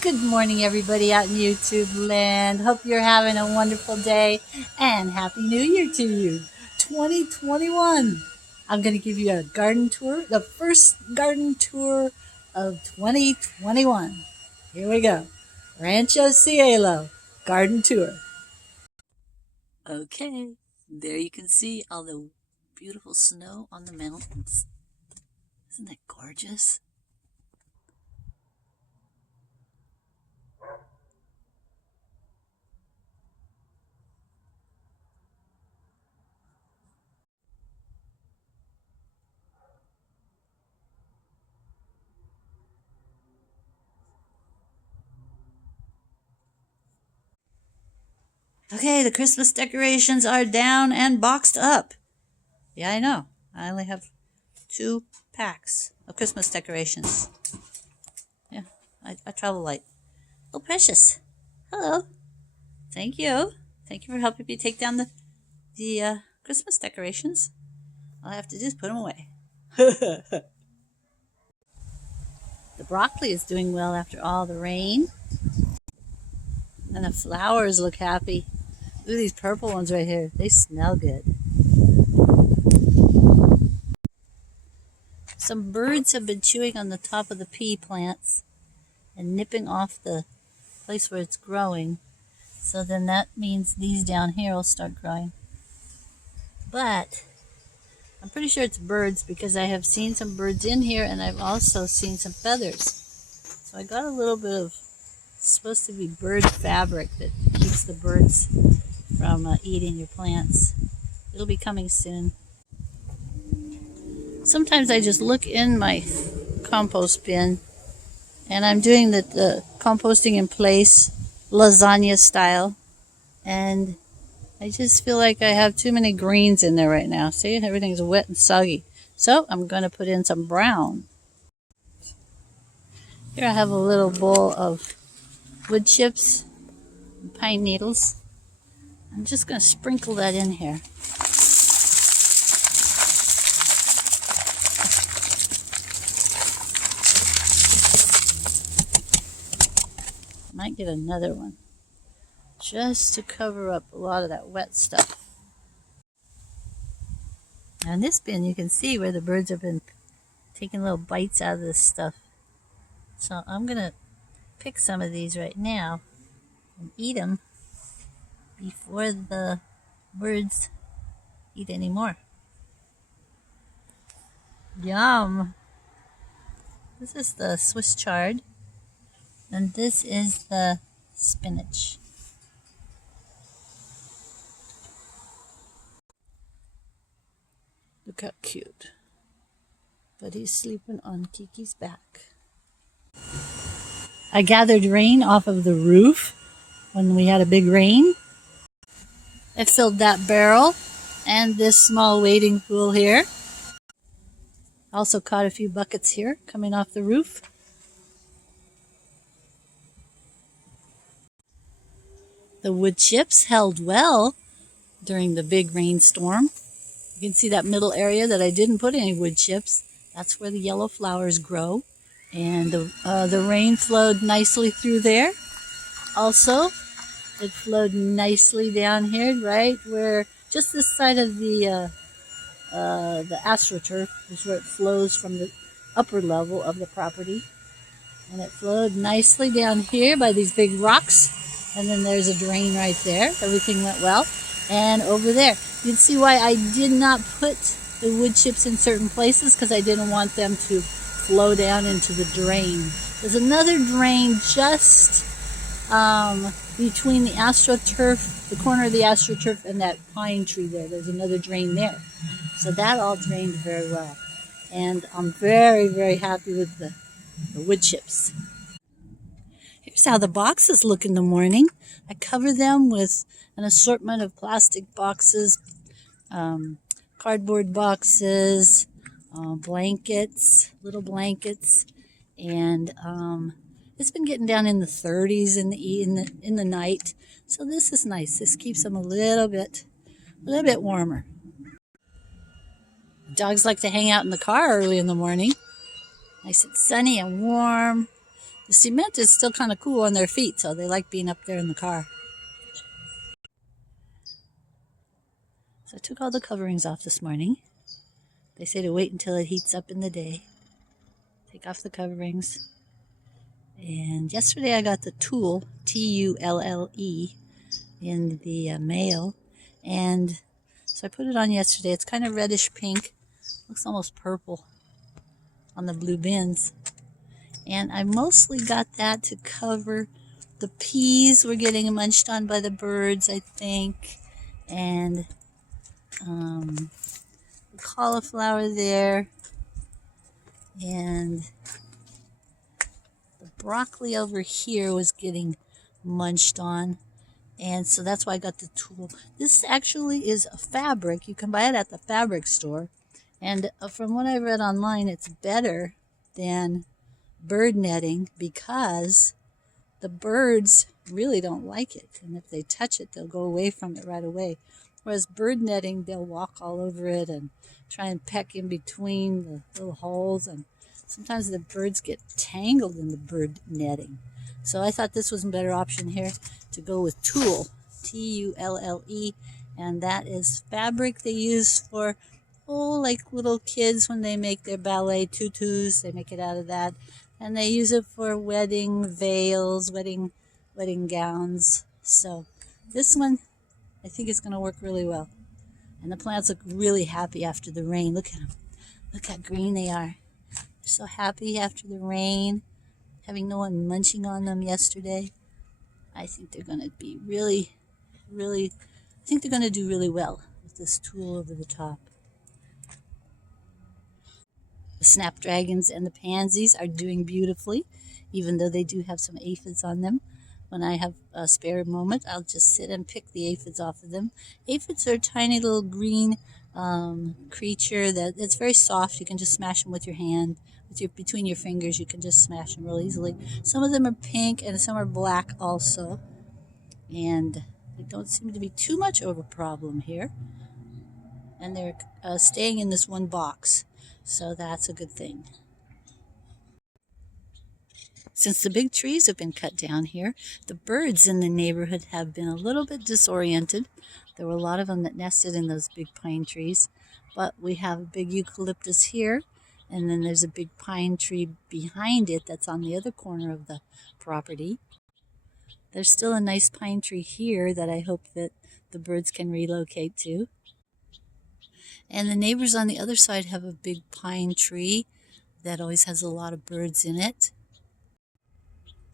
Good morning, everybody out in YouTube land. Hope you're having a wonderful day and Happy New Year to you. 2021. I'm going to give you a garden tour, the first garden tour of 2021. Here we go. Rancho Cielo garden tour. Okay, there you can see all the beautiful snow on the mountains. Isn't that gorgeous? Okay, the Christmas decorations are down and boxed up. Yeah, I know. I only have 2 packs of Christmas decorations. Yeah, I travel light. Oh, Precious. Hello. Thank you. Thank you for helping me take down the Christmas decorations. All I have to do is put them away. The broccoli is doing well after all the rain. And the flowers look happy. Look at these purple ones right here. They smell good. Some birds have been chewing on the top of the pea plants and nipping off the place where it's growing. So then that means these down here will start growing. But I'm pretty sure it's birds because I have seen some birds in here and I've also seen some feathers. So I got a little bit of, supposed to be bird fabric that keeps the birds from eating your plants. It'll be coming soon. Sometimes I just look in my compost bin and I'm doing the composting in place, lasagna style, and I just feel like I have too many greens in there right now. See, everything's wet and soggy. So I'm going to put in some brown. Here I have a little bowl of wood chips and pine needles. I'm just going to sprinkle that in here. Might get another one just to cover up a lot of that wet stuff. Now in this bin you can see where the birds have been taking little bites out of this stuff. So I'm going to pick some of these right now and eat them before the birds eat any more. Yum! This is the Swiss chard, and this is the spinach. Look how cute. But he's sleeping on Kiki's back. I gathered rain off of the roof when we had a big rain. I filled that barrel and this small wading pool here. Also caught a few buckets here coming off the roof. The wood chips held well during the big rainstorm. You can see that middle area that I didn't put any wood chips. That's where the yellow flowers grow. And the rain flowed nicely through there. Also, it flowed nicely down here, right where, just this side of the AstroTurf is where it flows from the upper level of the property. And it flowed nicely down here by these big rocks. And then there's a drain right there. Everything went well. And over there, you can see why I did not put the wood chips in certain places, because I didn't want them to flow down into the drain. There's another drain just between the AstroTurf, the corner of the AstroTurf and that pine tree there. There's another drain there. So that all drained very well. And I'm very, very happy with the wood chips. Here's how the boxes look in the morning. I cover them with an assortment of plastic boxes, cardboard boxes, blankets, little blankets, and it's been getting down in the 30s in the night. So this is nice. This keeps them a little bit warmer. Dogs like to hang out in the car early in the morning. Nice and sunny and warm. The cement is still kind of cool on their feet, so they like being up there in the car. So I took all the coverings off this morning. They say to wait until it heats up in the day. Take off the coverings. And yesterday I got the tulle, Tulle, in the mail. And so I put it on yesterday. It's kind of reddish pink. Looks almost purple on the blue bins. And I mostly got that to cover the peas were getting munched on by the birds, I think. And the cauliflower there. And the broccoli over here was getting munched on. And so that's why I got the tulle. This actually is a fabric. You can buy it at the fabric store. And from what I read online, it's better than bird netting because the birds really don't like it. And if they touch it, they'll go away from it right away. Whereas bird netting, they'll walk all over it and try and peck in between the little holes. And sometimes the birds get tangled in the bird netting. So I thought this was a better option here to go with tulle, Tulle, and that is fabric they use for, like little kids when they make their ballet tutus, they make it out of that. And they use it for wedding veils, wedding gowns. So this one, I think it's going to work really well. And the plants look really happy after the rain. Look at them. Look how green they are. They're so happy after the rain. Having no one munching on them yesterday. I think they're going to be really, I think they're going to do really well with this tulle over the top. The snapdragons and the pansies are doing beautifully, even though they do have some aphids on them. When I have a spare moment, I'll just sit and pick the aphids off of them. Aphids are a tiny little green creature it's very soft. You can just smash them with your hand. Between your fingers, you can just smash them real easily. Some of them are pink and some are black also. And they don't seem to be too much of a problem here. And they're staying in this one box. So that's a good thing. Since the big trees have been cut down here, the birds in the neighborhood have been a little bit disoriented. There were a lot of them that nested in those big pine trees. But we have a big eucalyptus here. And then there's a big pine tree behind it that's on the other corner of the property. There's still a nice pine tree here that I hope that the birds can relocate to. And the neighbors on the other side have a big pine tree that always has a lot of birds in it.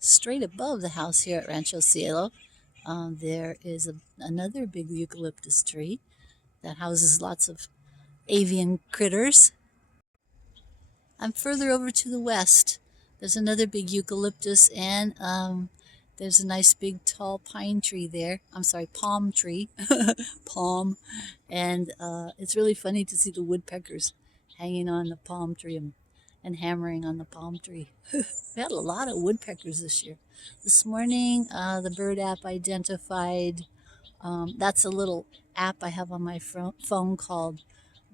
Straight above the house here at Rancho Cielo, there is another big eucalyptus tree that houses lots of avian critters. I'm further over to the west. There's another big eucalyptus and there's a nice big tall pine tree there. I'm sorry, palm tree. Palm. And it's really funny to see the woodpeckers hanging on the palm tree and hammering on the palm tree. We had a lot of woodpeckers this year. This morning, the bird app identified, that's a little app I have on my phone called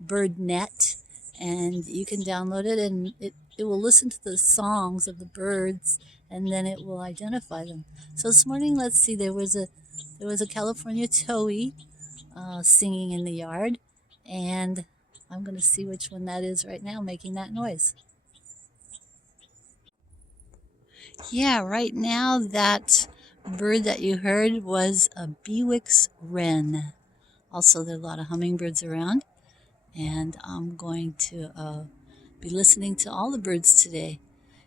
BirdNet. And you can download it and it will listen to the songs of the birds and then it will identify them. So this morning, let's see, there was a California towhee singing in the yard, and I'm going to see which one that is right now making that noise. Yeah, right now that bird that you heard was a Bewick's wren. Also, there are a lot of hummingbirds around. And I'm going to be listening to all the birds today.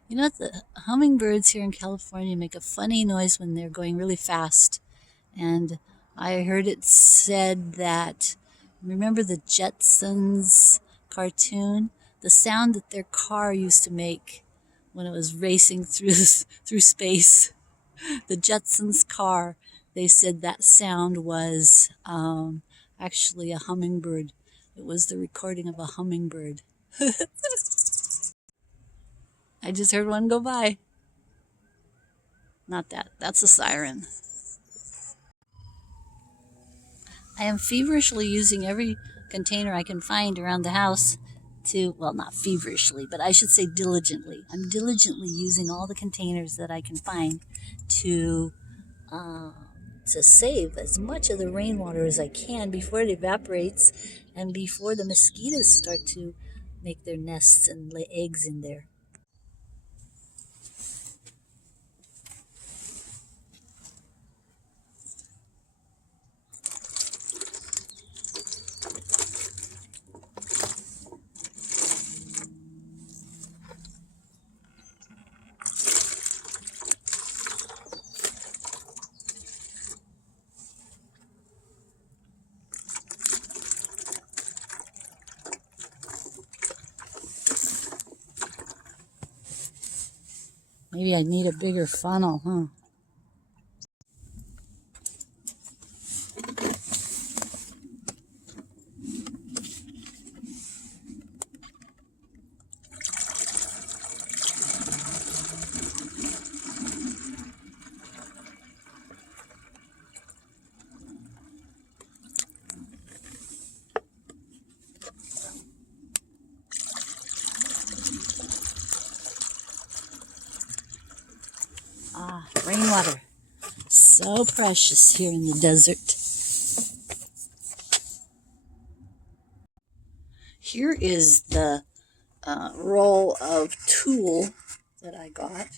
You know, the hummingbirds here in California make a funny noise when they're going really fast. And I heard it said that, remember the Jetsons cartoon? The sound that their car used to make when it was racing through space. The Jetsons car, they said that sound was actually a hummingbird. It was the recording of a hummingbird. I just heard one go by. Not that. That's a siren. I am feverishly using every container I can find around the house to, well, not feverishly, but I should say diligently. I'm diligently using all the containers that I can find to uh, save as much of the rainwater as I can before it evaporates and before the mosquitoes start to make their nests and lay eggs in there. Maybe I need a bigger funnel, huh? Ah, rainwater. So precious here in the desert. Here is the roll of tulle that I got.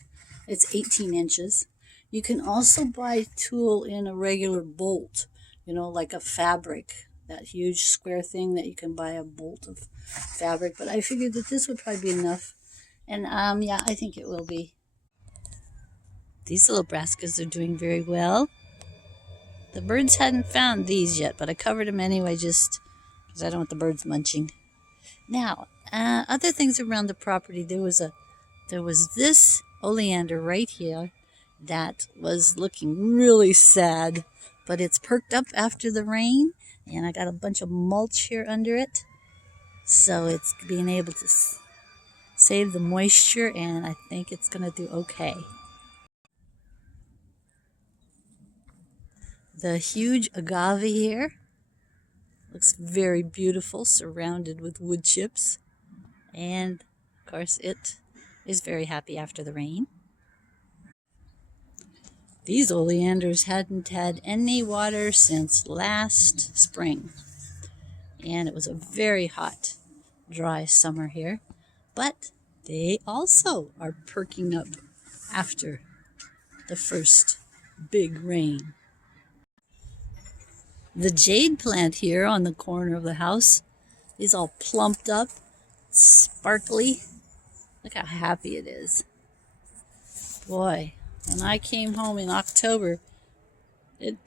It's 18 inches. You can also buy tulle in a regular bolt, like a fabric, that huge square thing that you can buy a bolt of fabric. But I figured that this would probably be enough. And yeah, I think it will be. These little brassicas are doing very well. The birds hadn't found these yet, but I covered them anyway just because I don't want the birds munching. Now, other things around the property, there was this oleander right here that was looking really sad, but it's perked up after the rain, and I got a bunch of mulch here under it, so it's being able to save the moisture, and I think it's going to do okay. The huge agave here looks very beautiful, surrounded with wood chips. And, of course, it is very happy after the rain. These oleanders hadn't had any water since last spring. And it was a very hot, dry summer here. But they also are perking up after the first big rain. The jade plant here on the corner of the house is all plumped up, sparkly. Look how happy it is. Boy, when I came home in October,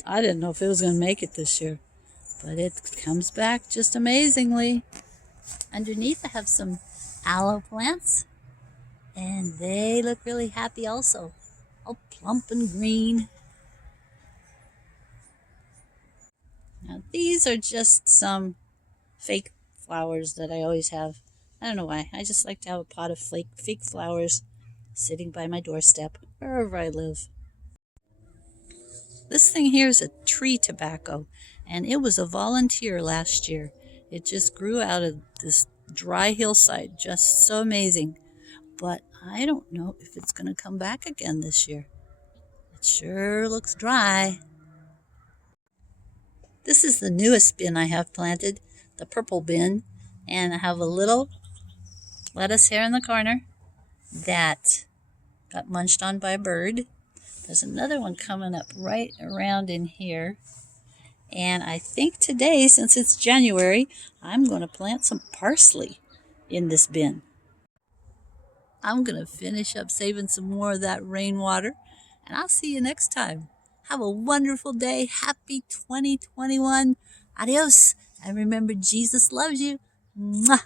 I didn't know if it was going to make it this year, but it comes back just amazingly. Underneath I have some aloe plants, and they look really happy also, all plump and green. Now these are just some fake flowers that I always have. I don't know why. I just like to have a pot of fake flowers sitting by my doorstep, wherever I live. This thing here is a tree tobacco, and it was a volunteer last year. It just grew out of this dry hillside, just so amazing. But I don't know if it's going to come back again this year. It sure looks dry. This is the newest bin I have planted, the purple bin, and I have a little lettuce here in the corner that got munched on by a bird. There's another one coming up right around in here. And I think today, since it's January, I'm going to plant some parsley in this bin. I'm going to finish up saving some more of that rainwater, and I'll see you next time. Have a wonderful day. Happy 2021. Adios. And remember, Jesus loves you. Mwah.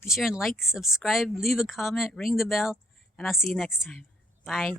Be sure and like, subscribe, leave a comment, ring the bell, and I'll see you next time. Bye.